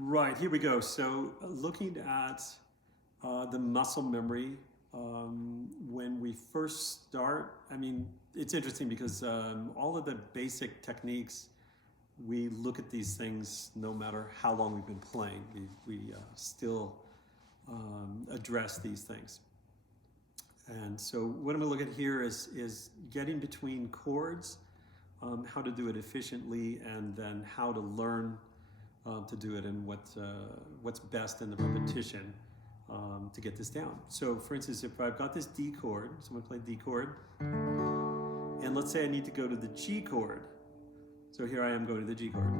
Right, here we go. So looking at the muscle memory, when we first start, I mean, it's interesting because all of the basic techniques, we look at these things no matter how long we've been playing. We still address these things. And so what I'm going to look at here is getting between chords, how to do it efficiently, and then how to learn to do it, and what's best in the repetition to get this down. So for instance, if I've got this D chord, so I'm going to play D chord, and let's say I need to go to the G chord. So here I am going to the G chord.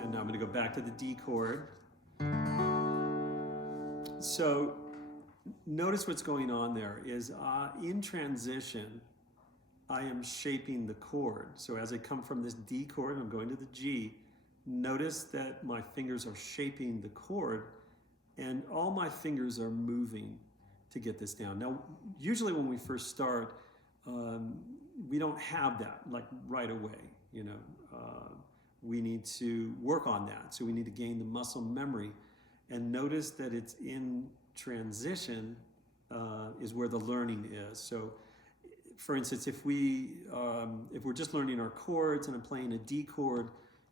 And now I'm going to go back to the D chord. So notice what's going on there is in transition, I am shaping the chord. So as I come from this D chord, I'm going to the G. Notice that my fingers are shaping the chord, and all my fingers are moving to get this down. Now, usually when we first start, we don't have that like right away. You know, we need to work on that. So we need to gain the muscle memory, and notice that it's in transition is where the learning is. So, for instance, if we're just learning our chords and I'm playing a D chord,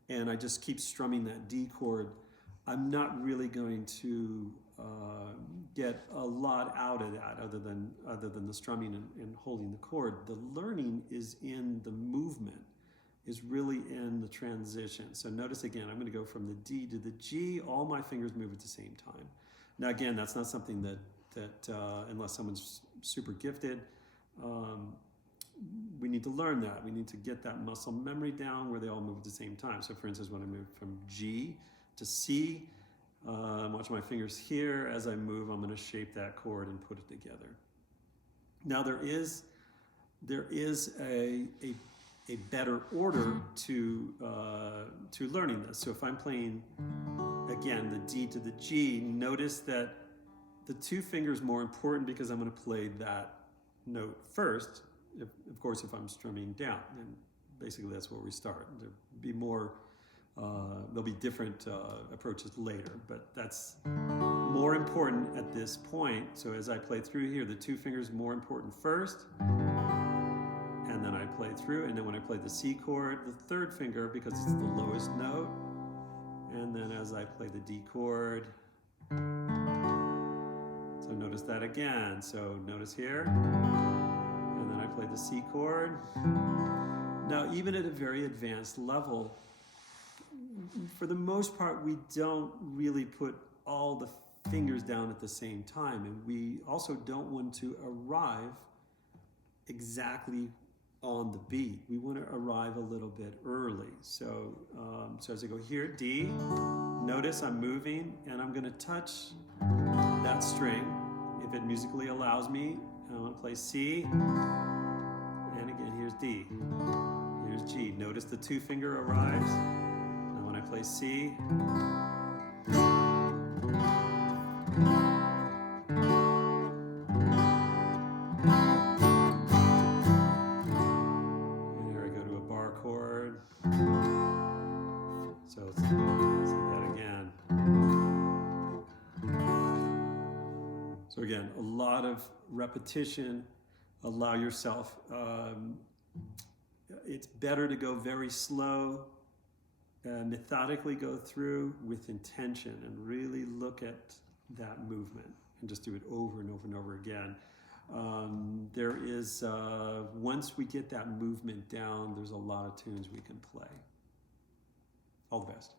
and I just keep strumming that D chord, I'm not really going to get a lot out of that other than the strumming and holding the chord. The learning is in the movement, is really in the transition. So notice again, I'm going to go from the D to the G. All my fingers move at the same time. Now again, that's not something that unless someone's super gifted, we need to learn that. We need to get that muscle memory down where they all move at the same time. So for instance, when I move from G to C, watch my fingers here. As I move, I'm going to shape that chord and put it together. Now there is a better order to learning this. So if I'm playing, again, the D to the G, notice that the two fingers more important because I'm going to play that note first. Of course, if I'm strumming down, and basically that's where we start. There'll be different approaches later, but that's more important at this point. So as I play through here, the two fingers more important first, and then I play through, and then when I play the C chord, the third finger, because it's the lowest note, and then as I play the D chord, so notice that again. So notice here, and then I play the C chord. Now, even at a very advanced level, for the most part, we don't really put all the fingers down at the same time, and we also don't want to arrive exactly on the beat. We want to arrive a little bit early. So, so as I go here, D, notice I'm moving, and I'm going to touch that string if it musically allows me. I want to play C, and again, here's D. Here's G. Notice the two finger arrives. Now when I play C, and here I go to a bar chord. So let's see that again. So again, a lot of repetition. Allow yourself, it's better to go very slow, methodically go through with intention, and really look at that movement and just do it over and over and over again. There is, once we get that movement down, there's a lot of tunes we can play. All the best.